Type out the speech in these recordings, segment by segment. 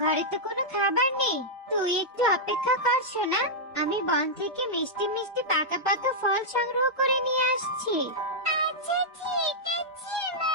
ঘরে তো কোনো খাবার নেই। তুই একটু অপেক্ষা কর সোনা, আমি বন থেকে মিষ্টি মিষ্টি পাকা পাকা ফল সংগ্রহ করে নিয়ে আসছি। আচ্ছা ঠিক আছে মা।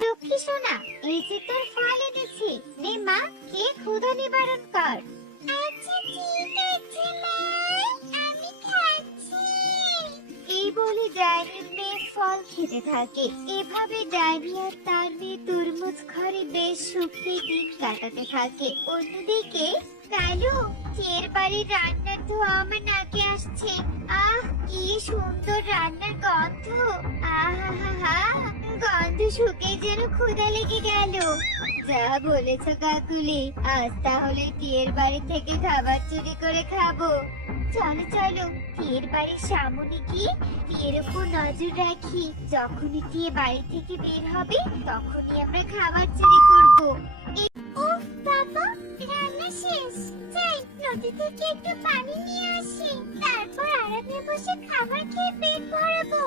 লক্ষ্মী সোনা, এই যে তোর ফল এনেছি, নে মা, খেয়ে ক্ষুধা নিবারণ কর। আচ্ছা ঠিক আছে মা, আমি খাচ্ছি। এই বলে ডাইনির মেয়ে ফল খেতে থাকে। এভাবে ডাইনি আর তার মেয়ে তরমুজ ঘরে বেশ সুখে দিন কাটাতে থাকে। অন্যদিকে কালু, টের বাড়ির রান্নার ধোঁয়া আমার নাকে আসছে। আহ, কি সুন্দর রান্নার গন্ধ! আহা, গন্ধ শুকে যেন ক্ষুধা লেগে গেল। যা বলেছ কাকুলি, আজ তাহলে টিয়ের বাড়ি থেকে খাবার চুরি করে খাবো। চলো চলো, টিয়ের বাড়ির সামনে গিয়ে টিয়ের উপর নজর রাখি। যখনই টিয়ে বাড়ি থেকে বের হবে তখনই আমরা খাবার চুরি করবো। ও বাবা, রান্না শেষ। যাই নদী থেকে একটু পানি নিয়ে আসি, তারপর আরামে বসে খাবার খেয়ে পেট ভরাবো।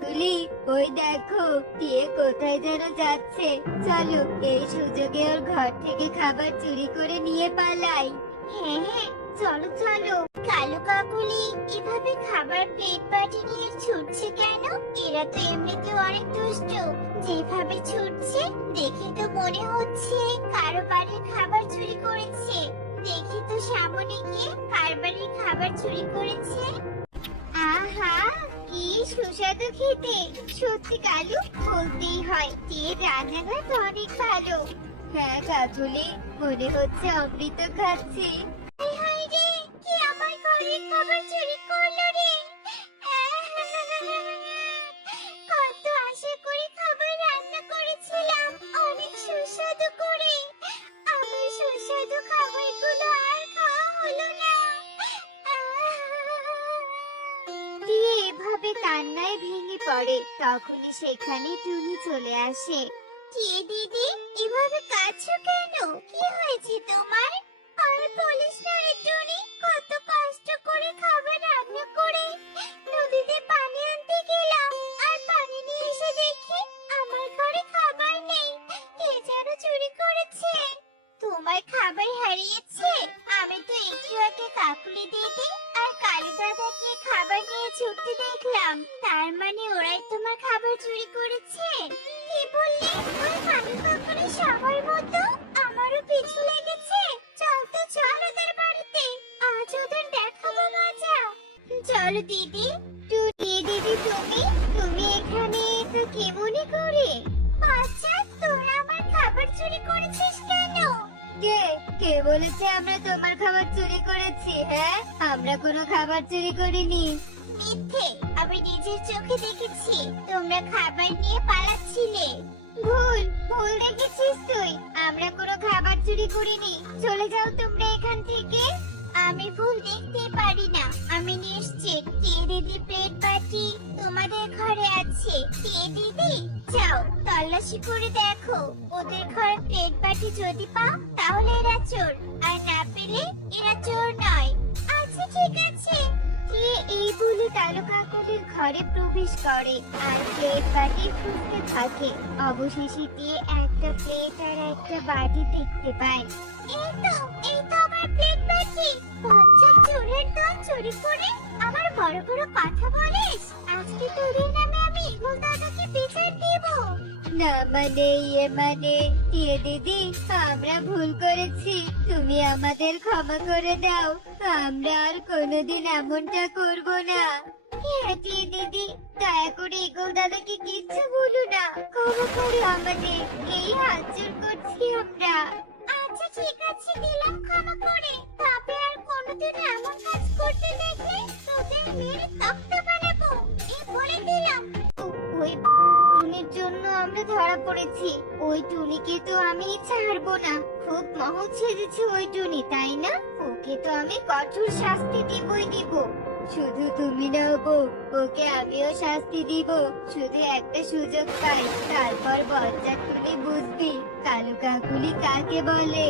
তুলি, ওই দেখো টিয়ে কোথায় যেন যাচ্ছে। চলো এই সুযোগে ওর ঘর থেকে খাবার চুরি করে নিয়ে পালাই। হ্যাঁ হ্যাঁ, চলো চলো। কালো কাকুলি এভাবে খাবার প্লেট বাটি নিয়ে ছুটছে কেন? এরা তো এমনিতেও অনেক দুষ্ট। যেভাবে ছুটছে দেখে তো মনে হচ্ছে কারো বাড়ির খাবার চুরি করেছে। দেখি তো সামনে গিয়ে কার বাড়ির খাবার চুরি করেছে। আহা, কি সুস্বাদু খেতে! সত্যি কালু, বলতেই হয় টিয়ের রান্নাঘর অনেক ভালো। হ্যাঁ কাকুলি, মনে হচ্ছে অমৃত খাচ্ছি। হায় হায় রে, কি আমার ঘরের খাবার চুরি করলো রে! কত আশা করে খাবার রান্না করেছিলাম, অনেক সুস্বাদু করে। আমার সুস্বাদু খাবারগুলো আর খাওয়া হলো না। দিয়ে এভাবে কান্নায় ভেঙে পড়ে। তখনই সেখানে টুনি চলে আসে। কে দিদি, এভাবে কাঁদছো কেন? কি হয়েছে তোমার? আর বলিস না রে টুনি, কত কষ্ট করে খাবার রান্না করে নদীতে পানি আনতে গেলাম, আর পানি নিয়ে এসে দেখি আমার ঘরে খাবার নেই। কে যেন চুরি করেছে। তোমার খাবার হারিয়েছে? আমি তো একটু আগে কাকুলি দিদি আর কালু দাদাকে খাবার নিয়ে ছুটতে দেখলাম। তার মানে ওরাই তোমার খাবার চুরি করেছে? কি বললে? ওই কালু কাকুলি সবার মতো আমারও পিছু লেগেছে। চল তো, চল ওদের বাড়িতে, আজ ওদের দেখাবো মজা। চলো দিদি। টুনি দিদি, তুমি তুমি এখানে তো কি মনে করে? আচ্ছা, তোরা আমার খাবার চুরি করেছিস কেন? কে কে বলেছে আমরা তোমার খাবার চুরি করেছি? হ্যাঁ, আমরা কোনো খাবার চুরি করিনি। মিথ্যে, আমি নিজের চোখে দেখেছি তোমরা খাবার নিয়ে পালাচ্ছিলে। ভুল ভুল দেখেছিস তুই, আমরা কোনো খাবার চুরি করিনি। চলে যাও তোমরা এখান থেকে। আমি ভুল দেখতে পারি না, আমি নিশ্চিত কে দিদি প্লেট বাটি তোমাদের ঘরে আছে। কে দিদি, যাও তল্লাশি করে দেখো, ওদের ঘরে প্লেট বাটি যদি পাও তাহলে এরা চোর, আর না পেলে এরা চোর নয়। আচ্ছা ঠিক আছে। টিয়ে এই বলে কালো কাকুলির ঘরে প্রবেশ করে আর প্লেট বাটি খুঁজতে থাকে। অবশেষে টিয়ে একটা প্লেট আর একটা বাটি দেখতে পায়। এই তো আমার প্লেট বাটি। বাচ্চা চোরের দল চুরি করে আমার বড় বড় কথা বলিস? আজকে তোদের নামে আমি ইগল দাদাকে বিচার দেব। না মানে মানে টিয়ে দিদি, আমরা ভুল করেছি, তুমি আমাদের ক্ষমা করে দাও। আমরা আর কোনোদিন এমনটা করব না। হ্যাঁ টিয়ে দিদি, দয়া করে ইগল দাদাকে কিচ্ছু বলো না, ক্ষমা করো আমাদের, এই হাত জোর করছি আমরা। আচ্ছা ঠিক আছে, দিলাম ক্ষমা করে। তবে আর কোনোদিন এমন কাজ করতে দেখলে তোদের মেরে তক্তা বানাবো, এই বলে দিলাম। ওই টুনির জন্য আমরা ধরা পড়েছি। ওই টুনিকে তো আমি ছাড়বো না। খুব মহৎ সেজেছে ওই টুনি, তাই না? ওকে তো আমি কঠোর শাস্তি দিবই দিব। শুধু তুমি না বউ, ওকে আমিও শাস্তি দিব। শুধু একটা সুযোগ পাই, তারপর বজ্জাত টুনি বুঝবি কালু কাকুলি কাকে বলে।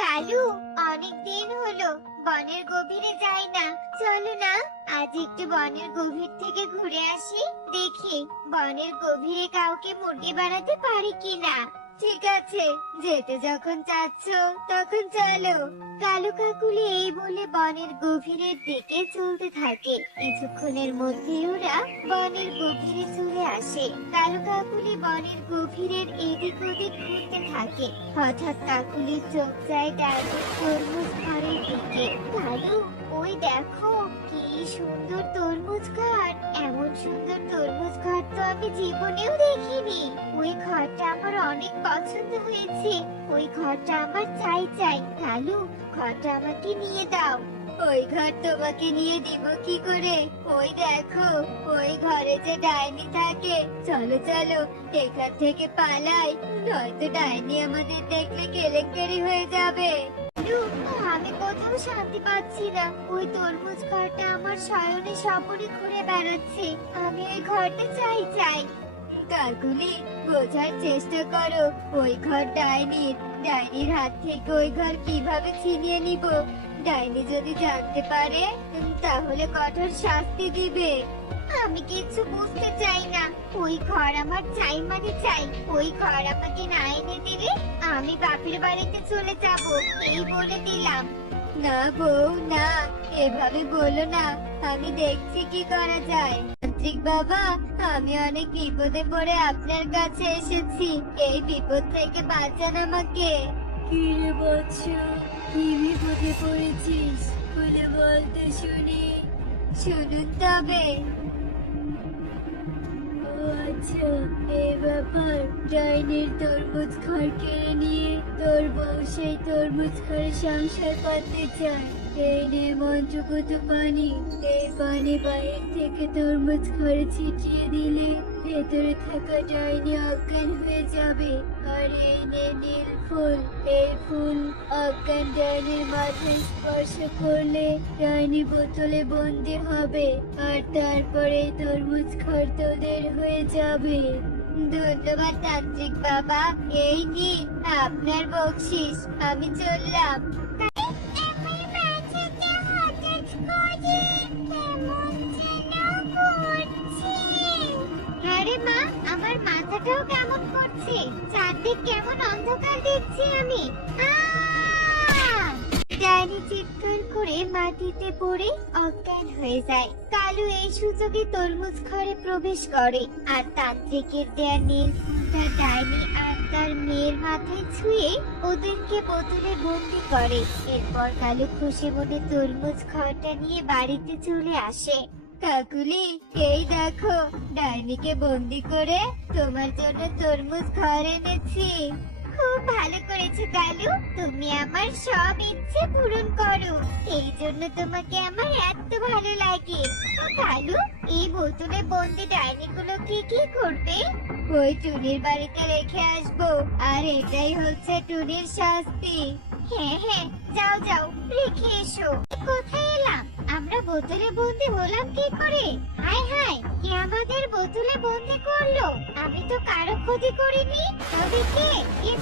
কালু, অনেক দিন হলো বনের গভীরে যাই না, চলো না আজ একটু বনের গভীর থেকে ঘুরে আসি। দেখি বনের গভীরে কাউকে মুরগি বানাতে পারি কিনা। ঠিক আছে, যেতে যখন চাচ্ছ তখন চলো। কালু কাকুলি এই বলে বনের গভীরের দিকে চলতে থাকে। কিছুক্ষণের মধ্যে ওরা বনের গভীরে চলে আসে। কালু কাকুলি বনের গভীরের এদিক ওদিক ঘুরতে থাকে। হঠাৎ কাকুলির চোখ যায় ডাইনির তরমুজ ঘরের দিকে। কালু, ওই দেখো, কি সুন্দর তরমুজ ঘর! এমন সুন্দর তরমুজ ঘর তো আমি জীবনেও দেখিনি। ওই ঘরটা আমার অনেক পছন্দ হয়েছে। ওই ঘরটা আমার চাই চাই। কালু, ঘরটা আমাকে নিয়ে দাও। ওই ঘর তোমাকে নিয়ে দিব কি করে? ওই দেখো, ওই ঘরে যে ডাইনি থাকে। চলো চলো, এখান থেকে পালাই, নয়তো ডাইনি আমাদের দেখলে কেলেঙ্কারি হয়ে যাবে। কালু, আমি কোথাও শান্তি পাচ্ছি না। ওই তরমুজ ঘরটা আমার শয়নে স্বপনে ঘুরে বেড়াচ্ছে। আমি ওই ঘরটা চাই চাই। কাকুলি, বোঝার চেষ্টা করো, ওই ঘর ডাইনির। ডাইনির হাত থেকে ওই ঘর কিভাবে ছিনিয়ে নিব? ডাইনি যদি জানতে পারে তাহলে কঠোর শাস্তি দিবে। আমি কিছু বুঝতে চাই না। ওই ঘর আমার চাই মানে চাই। ওই ঘর আমাকে না এনে দিলে আমি বাপের বাড়িতে চলে যাব, এই বলে দিলাম। না বউ, না, এভাবে বলো না। আমি দেখছি কি করা যায়। তান্ত্রিক বাবা, আমি অনেক বিপদে পড়ে আপনার কাছে এসেছি। এই বিপদ থেকে বাঁচান আমাকে। কি রে বৎস, কি বিপদে পড়েছিস? বলে বলতে শুনি। শুনুন তবে। ও আচ্ছা, এই ব্যাপার। ডাইনির তরমুজ ঘর কেড়ে নিয়ে তোর বউ সেই তরমুজ ঘরে সংসার করতে চায়। এই নে মন্ত্রপুত পানি। এই পানি বাইরে থেকে তরমুজ ঘরে ছিটিয়ে দিলে ভেতরে থাকা ডাইনি অজ্ঞান হয়ে যাবে। আর এই নে নীল ফুল। এই ফুল অজ্ঞান ডাইনির মাথায় স্পর্শ করলে ডাইনি বোতলে বন্দি হবে। আর তারপরে তরমুজ ঘর তোদের হয়ে যাবে। ধন্যবাদ তান্ত্রিক বাবা, এই নিন আপনার বকশিস। আমি চললাম। আরে মা, আমার মাথাটাও কেমন করছে। চারদিক কেমন অন্ধকার দেখছি আমি। ডাইনি চিৎকার করে মাটিতে পড়ে অজ্ঞান হয়ে যায়। কালু এই সুযোগে তরমুজ ঘরে প্রবেশ করে আর তান্ত্রিকের দেয়া নীল ফুলটা ডাইনি আর তার মেয়ের মাথায় ছুঁয়ে ওদেরকে বোতলে বন্দি করে। এরপর কালু খুশি মনে তরমুজ ঘরটা নিয়ে বাড়িতে চলে আসে। কাকুলি, এই দেখো, ডাইনিকে বন্দি করে তোমার জন্য তরমুজ ঘর এনেছি। খুব ভালো করেছো কালু, তুমি আমার সব ইচ্ছে পূরণ করো। এই জন্য তোমাকে আমার এত ভালো লাগে। তো কালু, এই বোতলে বন্দি ডাইনিগুলোকে কি করবে? ওই টুনির বাড়িতে রেখে আসবো। আর এটাই হচ্ছে টুনির শাস্তি। হ্যাঁ হ্যাঁ, যাও যাও, রেখে এসো। কোথায় এলাম? আমরা বোতলে বন্দি হলাম কি করে? হায় হায়, কে আমাদের বোতলে বন্দি করলো? আমি তো কারো ক্ষতি করিনি। তবে কে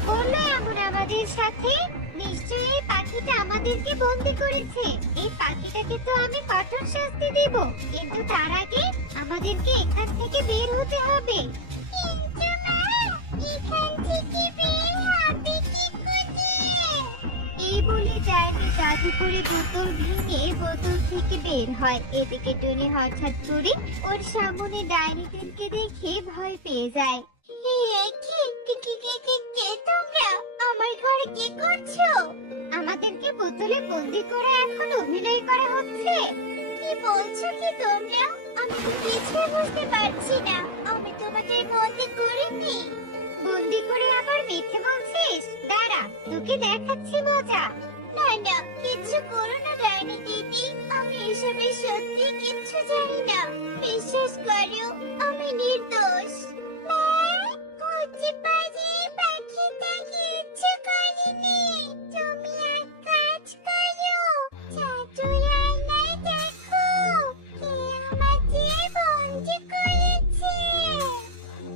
করলো এমন আমাদের সাথে? নিশ্চয়ই এই পাখিটা আমাদেরকে বন্দি করেছে। এই পাখিটাকে তো আমি কঠোর শাস্তি দেব, কিন্তু তার আগে আমাদেরকে এখান থেকে বের হতে হবে। কিন্তু মা, এখান থেকে বের হবে কি করে? এই বলে ডাইনি জাদু করে বোতল ভেঙে বোতল থেকে বের হয়। এদিকে টুনি হঠাৎ করে ওর সামনে ডাইনিদেরকে দেখে ভয় পেয়ে যায়। কে তোমরা? আমার ঘরে কি করছো? আমাদেরকে বোতলে বন্দি করে এখন অভিনয় করা হচ্ছে। কি বলছো কি তোমরা? আমি তো কিছুই বুঝতে পারছি না। আমি তোমাদের বন্দি করিনি। বন্দি করে আবার মিথ্যে বলছিস? দাঁড়া, তোকে দেখাচ্ছি মজা। না না, কিচ্ছু করো না ডাইনি দিদি। আমি এসবে সত্যি কিচ্ছু জানি না। বিশ্বাস করো, আমি নির্দোষ। হতে পারে পাখিটা কিচ্ছু করেনি। তুমি এক কাজ করো, জাদুর আয়নায় দেখো কে আমাদের বন্দি করেছে।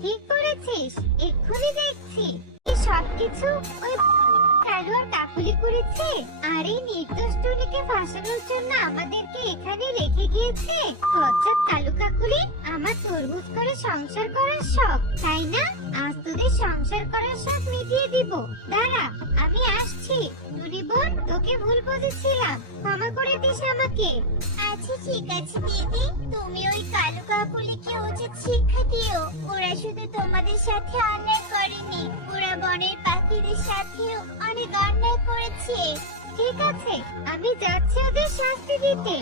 ঠিক করেছিস, এক্ষুনি দেখছি। এই সবকিছু ওই কালু আর কাকুলি করেছে। আর এই নির্দোষ টুনিকে ফাঁসানোর জন্য আমাদেরকে এখানে রেখে গিয়েছে। বজ্জাত কালু কাকুলি, আমার তরমুজ তরমুজ করে সংসার করার শখ, তাই না? আজ তোদের সংসার করার শখ মিটিয়ে দিব। দাঁড়া, আমি আসছি। টুনি বোন, তোকে ভুল বুঝেছিলাম, ক্ষমা করে দিস আমাকে। আচ্ছা ঠিক আছে দিদি, তুমি ওই কালু কাকুলিকে উচিত শিক্ষা দিও। ওরা শুধু তোমাদের সাথে অন্যায় করেনি, ওরা বনের পাখিদের সাথেও অনেক অন্যায় করেছে। ঠিক আছে, আমি যাচ্ছি ওদের শাস্তি দিতে।